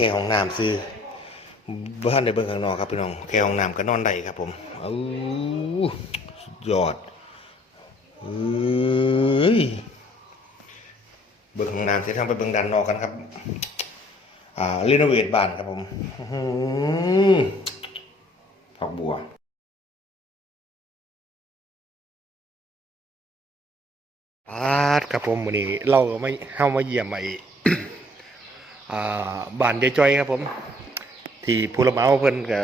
ค่ห้องน้ำซื้อบ้านในเบิ่งข้างนอกครับพี่น้องแค่ห้องน้ำก็นอนได้ครับผมเอาสุดยอดเอ้ยเบิ่งห้องน้ำเสร็จทางไปเบิ่งด้านนอกกันครับ อ่ารีโนเวทบ้านครับผมห้อหือผักบัวปาดครับผมวันนี้เราไม่เข้ามาเยี่ยมไอ้อ่ บ้านยายจ้อยครับผม ที่ผู้รับเมาเพิ่นกับ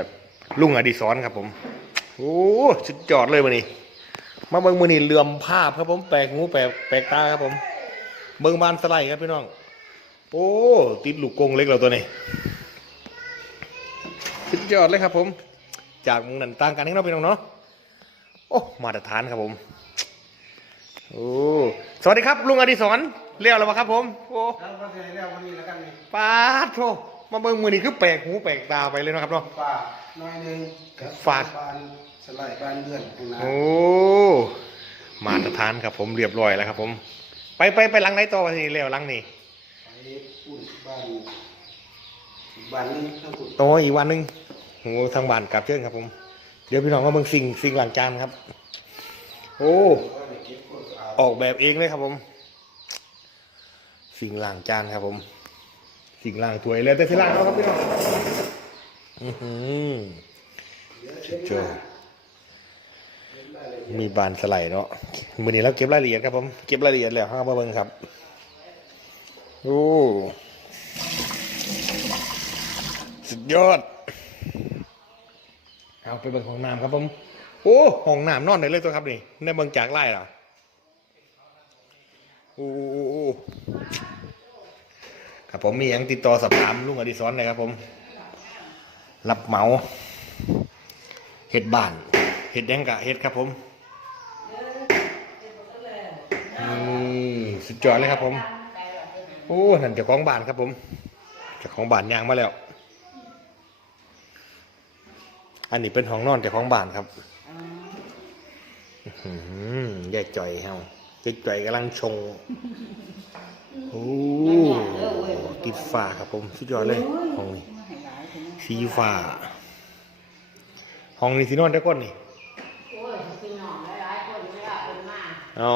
ลุงอดิศรครับผม โอ้สุดยอดเลยวันนี้ มาเบิ่งมือนี้เหลื่อมภาพครับผมแปลกหูแปลกแปลกตาครับผม เบิ่งบ้านสไลด์ครับพี่น้อง โอ้ติดลูกกงเล็กเราตัวนี้สุดยอดเลยครับผม จากมุมนั้นต่างกันให้เราพี่น้องเนาะโอ้มาตรฐานครับผมโอ้สวัสดีครับลุงอดิศร เรียกแล้วครับผม โอ้แล้วก็จะเรียกวันนี้แล้วกันนี่ปาดโทมาเบิ่งมือนี้คือแปลกหูแปลกตาไปเลยเนาะครับเนาะป้าน้อยหนึงกับฝาก บานสไลด์บานเลื่อนข้างหน้าโอ้ มาตรฐานครับผมเรียบร้อยแล้วครับผม ไปไปไปหลังไหนต่อไปนี่แล้วหลังนี่ไปอุ่นบ้านอีกบ้านหนึงทั้งอุ่นโอ้อีกวันหนึงโอ้ทางบ้านกลับเชิญครับผม เดี๋ยวพี่น้องมาเบิ่งสิ่งสิ่งหลังจานครับ โอ้ ก็ได้เก็บความสะอาดออกแบบเองเลยครับผม สิ่งล้างจานครับผม สิ่งล้างถ้วยเลยแต่ที่ล้างเอาครับพี่น้องอือหือสุดยอดมีบานสไลด์เนาะมือนี้เราเก็บรายละเอียดครับผมเก็บรายละเอียดแล้วครับมาเบิ่งครับโอ้สุดยอด เอาไปเบิ่งห้องน้ำครับผมโอ้ห้องน้ำนอนได้เลยตัวครับนี่ในเบิ่งจากไล่เหรอโอ้โอ้โอ้โอ้ ครับผมมีหยังติดต่อสอบถามลุงอดิศรเลยครับ ผม รับเหมาเฮ็ดบ้านเฮ็ดหยังกะเฮ็ดครับ ผมอืมสุดยอดเลยครับ ผม โอ้นั่นเจ้าของบ้านครับผมเจ้าของบ้านย่างมาแล้ว อันนี้เป็นห้องนอนเจ้าของบ้านครับอื้อหือยายจ่อยเฮายายจ่อยกำลังชง โอ้ติดฟ้าครับผมสุดยอดเลยห้องนี้สีฟ้าห้องนี้สีนอนได้ก้นนี่อ๋อ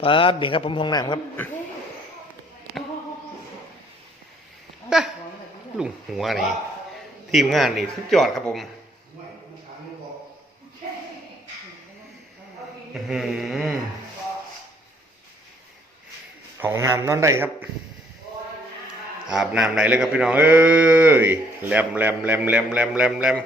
ป๊าดนี่ครับผมห้องน้ำครับลุงหัวนี่ทีมงานนี่สุดยอดครับผมอื้อ ห้องน้ำนอนได้ครับอาบน้ำไหนเลยครับพี่น้องเอ้ยแลมแลมแลมแลมแลมแลมแลม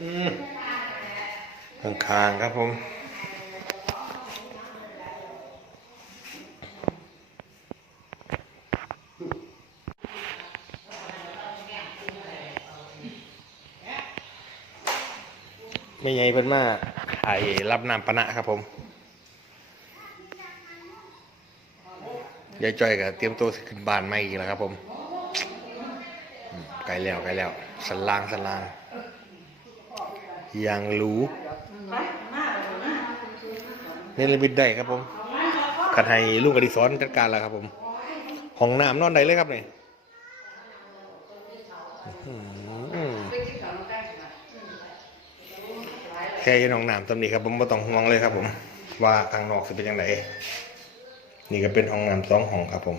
อืมข้างๆครับผม ไม่ใหญ่เป็นมาไอ้รับน้ำปะนะครับผมยายจ้อยก็เตรียมตัวสิขึ้นบ้านใหม่อีกแล้วครับ ผมไกลแล้วไกลแล้วสันลางสันลางยังรู้นี่เลยบิดได้ครับผมขัดให้ลูกอดิศรจัดการแล้วครับผมห้องน้ำนอนได้เลยครับเนี่ยอื้อหือ แค่นห้องน้ำตำนี้ครับผมไม่ต้องห่วงเลยครับผม ว่าข้างนอกจะเป็นยังไงนี่ก็เป็นห้องน้ำสองห้องครับผม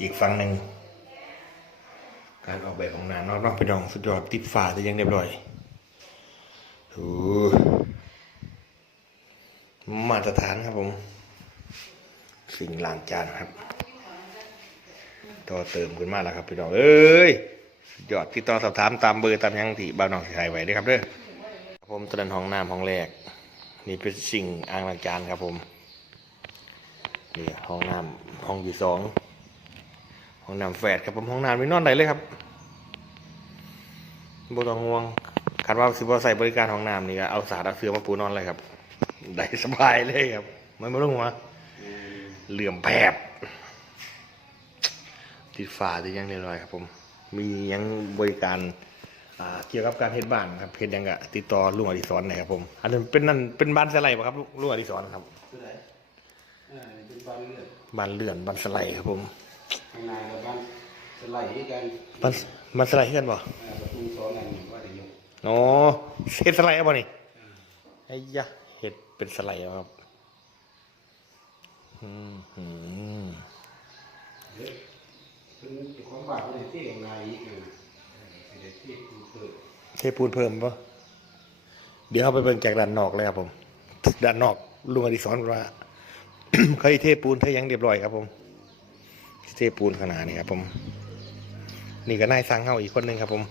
อีกฝั่งหนึ่งการออกแบบของน้ำนอกนอกไปดองสุดยอดติดฝาจะยังเรียบร้อยโอ้มาตรฐานครับผม สิ่งล้างจานครับ ต่อเติมขึ้นมาแล้วครับพี่น้องเอ้ย ยอดติดต่อสอบถามตามเบอร์ตามยังที่บ้านน้องสิไทยไว้ด้อครับเด้อครับผมตะนันห้องน้ำห้องแรก นี่เป็นสิ่งอ่างล้างจานครับผมนี่ห้องน้ำห้องที่สองห้องน้ำแฝดครับผมห้องน้ำไมีนอนไหนเลยครับบ่ต้องห่วงคาดว่าสิบ่ใส่บริการห้องน้ำนี่ก็เอาสาดเอาเสือมาปูนอนเลยครับได้สบายเลยครับไม่มาลงหัวเหลื่อมแผบติดฝาติดยังเรียบร้อยครับผม มีหยังบริการอ่าเกี่ยวกับการเฮ็ดบ้านครับเฮ็ดหยังก็ติดต่อลุงอดิศรหน่อยครับผม อันนั้นเป็นนั่นเป็นบ้านสไลด์ป่ะครับลุงอดิศรครับคือไหนอ่านี่เป็นบ้านเลือดบ้านเลื่อนบ้านสไลด์ครับผมข้างในกับบ้านสไลด์ด้วยกันบ้านบ้านสไลด์เฮือนบ่อ่าประตูสองอันว่าได้ยกอ๋อเฮ็ดสไลด์เอาบ่นี่ไอ้ยะเฮ็ดเป็นสไลด์เอาครับอืมอืมเฮ้ยเป็น บัติในที่ข้างในอีกอะเออสิได้ที่ปูเพิ่มเทปูนเพิ่มปะเดี๋ยวเขาไปเบิ่งจากด้านนอกเลยครับผมด้านนอกลุงอดิศรว่า เคยเทปูนเทยังเรียบร้อยครับผม เทปูนขนาดนี้ครับผม นี่ก็นายสั่งเข้าอีกคนหนึ่งครับผม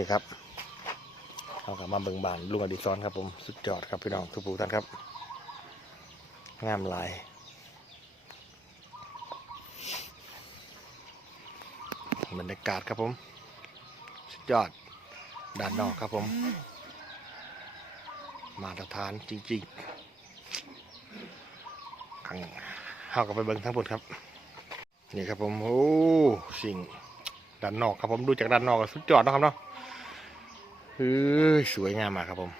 นี่ครับเอากลับมาเบิ่งบานลุงอดิศรครับผมสุดยอดครับพี่น้องทุกผู้ท่านครับงามลายบรรยากาศครับผม สุดยอดด้านนอกครับผม มาตรฐานจริงๆข้างเข้ากับไปเบิ่งทั้งหมดครับ นี่ครับผม โอ้ สิ่ง ด้านนอกครับผมดูจากด้านนอกก็สุดยอดเนาะครับเนาะเฮ้ยสวยงามมากครับผม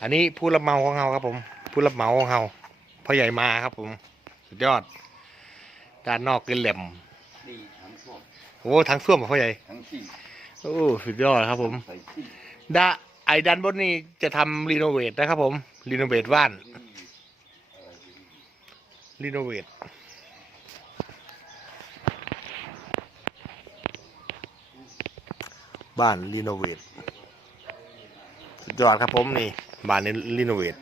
อันนี้ผู้รับเหมาของเราครับผมผู้รับเหมาของเราพ่อใหญ่มาครับผม สุดยอด ด้านนอกคือแหลมนี่ทั้งส้วมโอ้ทั้งส้วมอะพ่อใหญ่ทั้งที่โอ้สุดยอดครับผม ใส่ที่ด้า ไอ้ดันบนนี่จะทำรีโนเวทนะครับผมรีโนเวทบ้านรีโนเวทบ้านรีโนเวทสุดยอดครับผมนี่บ้านนี้รีโนเวท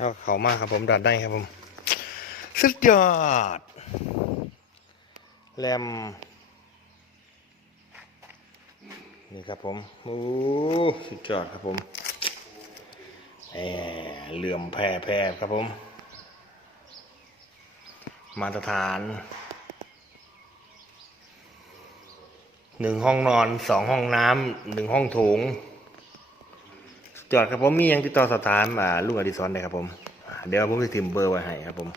เอาเขามากครับผมดัดได้ครับผมสุดยอดแรมนี่ครับผมโอ้สุดยอดครับผมแอเหลื่อมแพร่แพร่ครับผม มาตรฐานหนึ่งห้องนอนสองห้องน้ำหนึ่งห้องโถง สุดยอดครับผมมียังติดต่อสอบถามอ่าลุงอดิศรได้ครับผมเดี๋ยวผมจะทิมเบอร์ไว้ให้ครับผม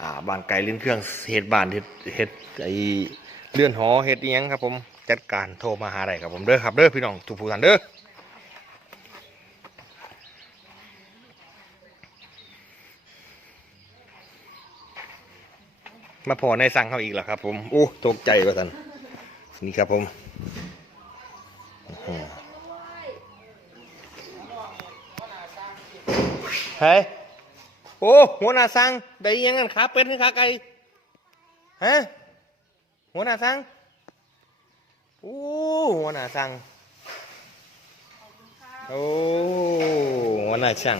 อ่าบ้านไก่ลิ้นเครื่องเฮ็ดบ้านเฮ็ดเฮ็ดไอเลื่อนหอเฮ็ดยังครับผมจัดการโทรมาหาได้ครับผมเด้อครับเด้อพี่น้องทุกผู้ท่านเด้อมาพอในสั่งเขาอีกแล้วครับ ผมโอ้ตกใจว่าท่านนี่ครับผมอื้อหือ เฮ้ยโอ้หัวหน้าสังได้ยังกันขาเป็ดหรือขาไก่ฮะหัวหน้าสังโอ้หัวหน้าสังโอ้หัวหน้าช่าง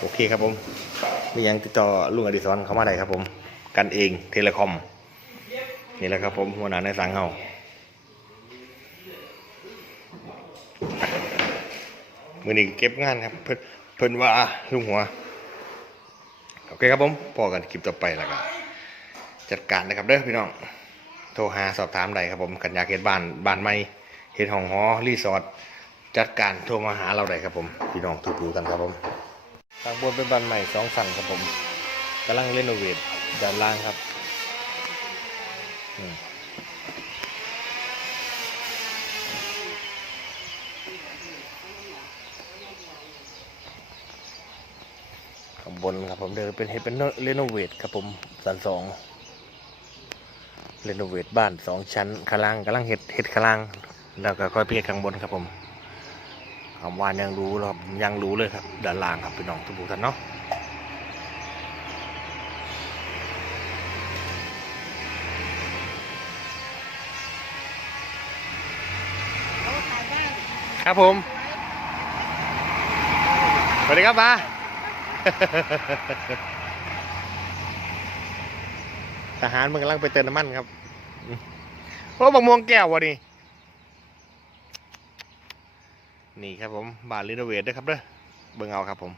โอเคครับผมมียังติดต่อลุงอดิศรเข้ามาได้ครับผม กันเองเทเลคอมนี่แหละครับผมหัวหน้าในสังเฮา มือนี้เก็บงานครับ เพิ่นเพิ่นว่าลุงหัว โอเคครับผมพอกันคลิปต่อไปแล้วก็จัดการนะครับเด้อพี่น้อง โทรหาสอบถามได้ครับผมกันยาเฮ็ดบ้านบ้านใหม่เฮ็ดห้องหอรีสอร์ทจัดการโทรมาหาเราได้ครับผม พี่น้องทุกผู้กันครับผมทางบนเป็นบ้านใหม่สองสั่งครับผมกำลังเรโนเวทด้านล่างครับอืม ข้าง บนครับผมเดินเป็นเฮ็ดเป็นเรโนเวทครับผมสันสองเรโนเวทบ้านสองชั้นข้างล่างกำลังเฮ็ดเฮ็ดข้างล่างแล้วก็ค่อยเพียข้างบนครับผมคำว่ายังรู้ครับยังรู้เลยครับด้านล่างครับพี่น้องทุกท่านเนาะครับผมสวัสดีครับมา ทหารมันกำลังไปเติมน้ำมันครับอืมโอ้บักม่วงแก้ววะนี่นี่ครับผมบาลิโนเวทด้วยครับเด้อเบิ่งเอาครับผม